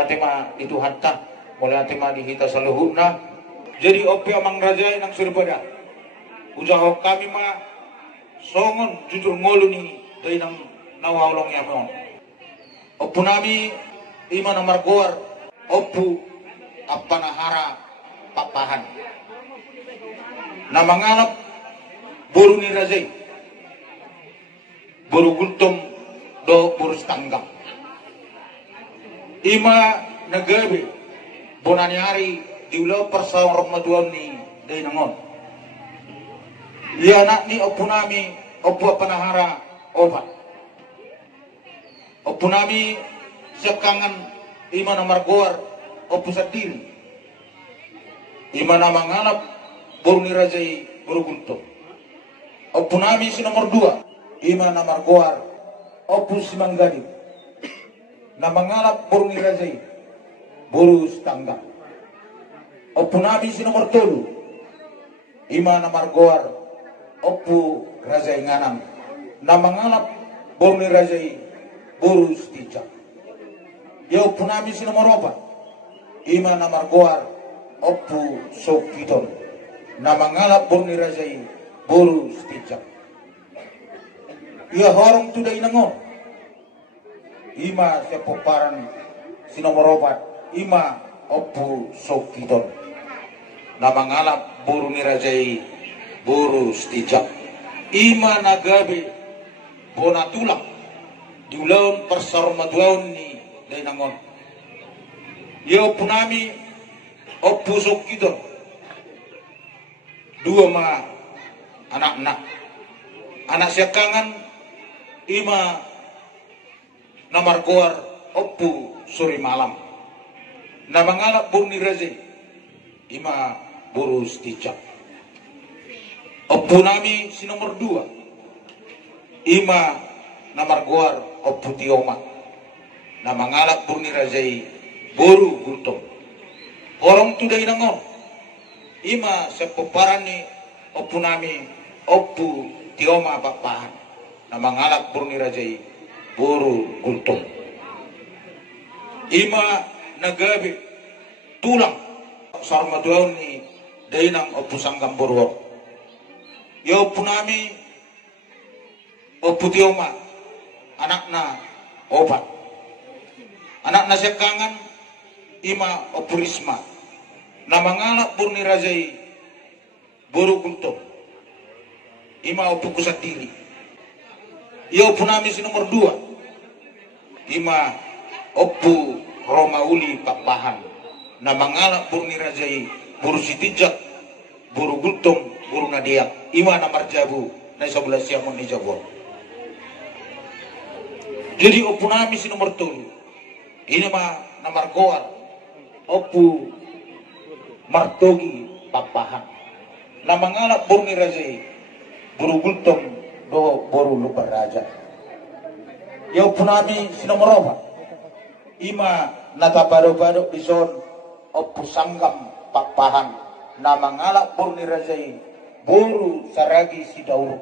mulai tema itu hatta, mulai tema dihita saluhuna. Jadi opi amang raja nang surpada. Ujaho kami mah songon jujur ngolu ni dari nang nawawlong ya mon. Opu nami ima nomor goar opu apanahara papahan. Nama ngalap buru ni razai. Buru gultum do buru tanggang. Ima nagabe bonanyari diulau persawang Ramadan ni day nangon. Iya nak ni opu nami opu apanahara obat. Opu nami sekangan ima nomor goar opu sadiri. Ima nama ngalap buru ni razai buru gultum. Opu nami si nomor 2 ima nomor goar opu simanggadi. Nama ngalap buru ni razai buru setangga. Opu nami si nomor 3 ima nomor goar opu razai nganam. Nama ngalap buru ni razai buru setijak. Ya opu nami si nomor 4 ima nomor goar opu sokidon. Nama ngalap buru ni razai buru setijak. Ya horong tu day nangon. Ima sepoparan si nomor 4 ima opu sokidon. Nama ngalap buru ni razai buru setijak. Ima nagabe bona tulang diulaun persarmaduaun ni day nangon. Ya opu nami opu sokidon. 2 ma anak-anak. Anak sekangan ima nomor goar opu suri malam. Nama ngalap buru ni razai ima buru setijak. Opu nami si nomor 2 ima nomor goar opu tioma. Nama ngalap buru ni razai buru gultom. Orang tu day nangon. Ima sepoparani opu nami opu tioma papahan. Nama ngalap buru ni razai buru gultom. Ima nagabe tulang sarmaduaun ni dainang opu sanggam borwok. Ya opu nami opu tioma anakna obat. Anakna sekangan ima opu risma. Nama ngalap buru ni razai buru gultom. Ima opu kusatiri. Ya opu nami si nomor 2 ima opu romauli papahan. Nama ngalap buru ni razai buru sitijak buru gultom buru nadiak. Ima namar jabu na sebelah siamon ni jabon. Jadi opu nami si nomor 3 ini mah namar goar opu martogi papahan. Nama ngalap buru ni razai buru gultom do boru lupa raja. Ya opu nami si nomor 4 ima natapado-pado bison opu sanggam papahan. Nama ngalap buru ni razai buru saragi si dauro.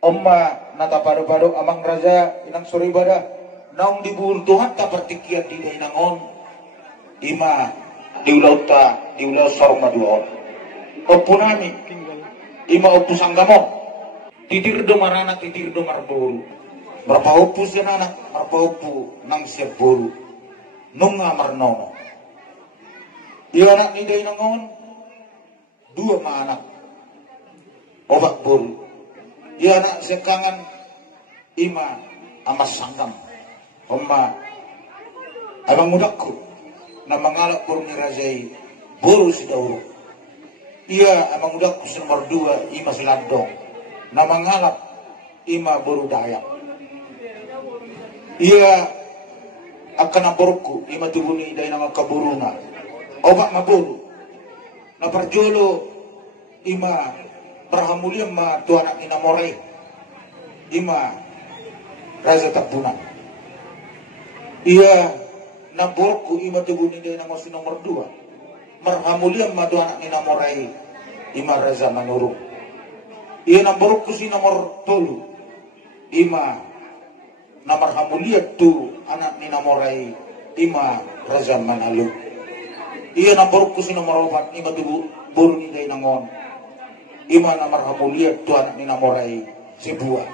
Oma natapado-pado amang raja inang suribada naung dibul Tuhan tak pertikian di dainangon ima diulau sorma duon. Opu nami ima opu sanggamo titir do marana titir do marburu. Berapa opu senana berapa opu nang siap buru nunga marnono. Dia anak ni dainangon 2 ma anak obat buru. Dia anak sekangan ima amas sanggam. Oma abang mudakku nama ngalap buru ni razai buru si dauro. Ia abang mudakku nomor 2 ima selandong. Nama ngalap ima buru dayak. Ia akan naborku ima tubuni dari nama kaburunga. Obat maburu. Na perjolo ima berhamuliam ma tuanak inamore. Ima raza tapunan. Ia naborku ima tubuni dari nama si nomor 2. Merhamuliam ma tuanak inamore. Ima raza manurung. Ia naborku si nomor 3 ima namar hamuliat tu anak ni namorai ima Raja Manalo. Iya nomor kusi nomor 4 ima tubuh buru ni day nangon. Ima namar hamulia tuan ni namorai sebuah.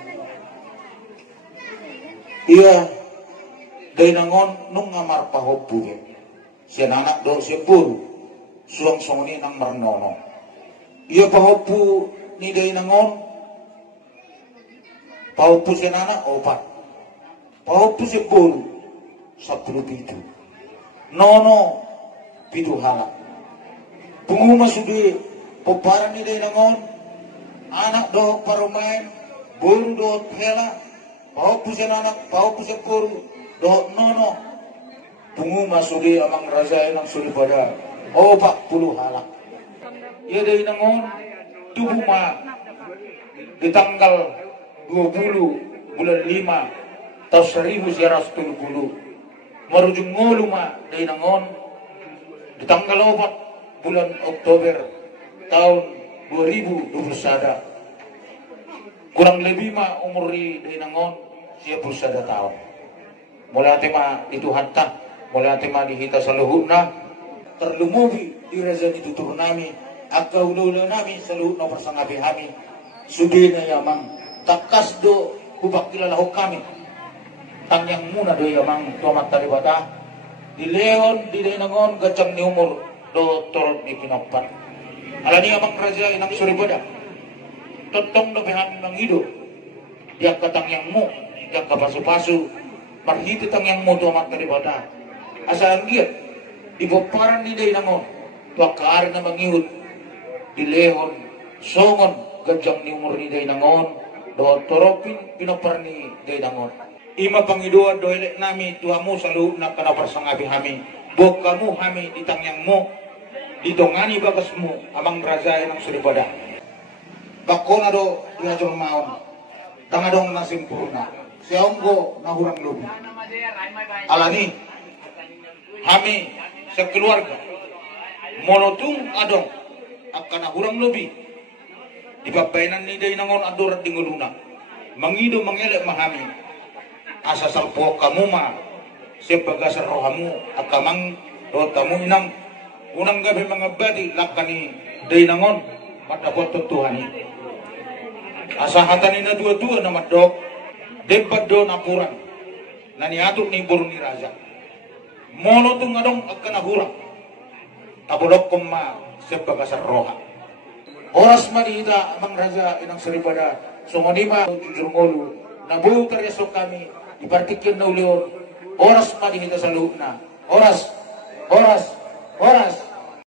Iya day nangon nung ngamar pahopu. Siya anak do seburu suang songoni nang marnono. Iya pahopu ni day nangon. Pahopu siya anak 4. Pahopu seburu 10 nono pitu halak penguma sudi peparan ni day nangon anak do paromain buru do hela pahopu siya anak pahopu seburu do nono penguma sudi amang raja nang sudi pada 40 halak iya day nangon tubuh ma di tanggal 20 bulan 5 tahun 1970 marujung ngulu ma day nangon di tanggal 4 bulan Oktober tahun 2021 kurang lebih ma umur day nangon siya 21 tahun mulai tema itu hatta mulai tema dihita saluhuna terlumubi di raja ditutur nami akka ulula nami saluhuna persangabi kami sudina yamang takas do hubak kilala kami tangyang muna do yamang tomat talibata di leon di day nangon gacang ni umur do torot ni pinapan alani yamang raja inang suribada totong do behang nang hidup dia katangyang mo dia kapasu-pasu marhiti tangyang mo tomat talibata asa anggir di boparan ni day nangon tuakar na mangihut di leon songon gacang ni umur ni day nangon do toropin pinapar ni day nangon ima pangiduan doelek nami tuamu selalu nak kena persangabi kami bok kamu kami ditangyang mo ditongani bagasmu amang raja yang suribada bakona do ngajong maon tangadong nasimpurna sionggo nahurang lubi alani kami sekeluarga monotung adong akan nahurang lubi di babainan ni day nangon adorat di nguluna mangido mangelek mahami asa salpo kamu ma sebagasar rohamu akamang do tamu inang unang gabi mga badi lakani day nangon matapot tuhani asa hatani na dua-dua na madok debat do napuran nani atuk ni buru ni raja mono tung adong akanahura tabulok kuma sebagasar roha oras madita amang raja inang seribada songonima jujur ngolu nabuh karyasok kami ipartikin na ulion oras madihita sa luhna oras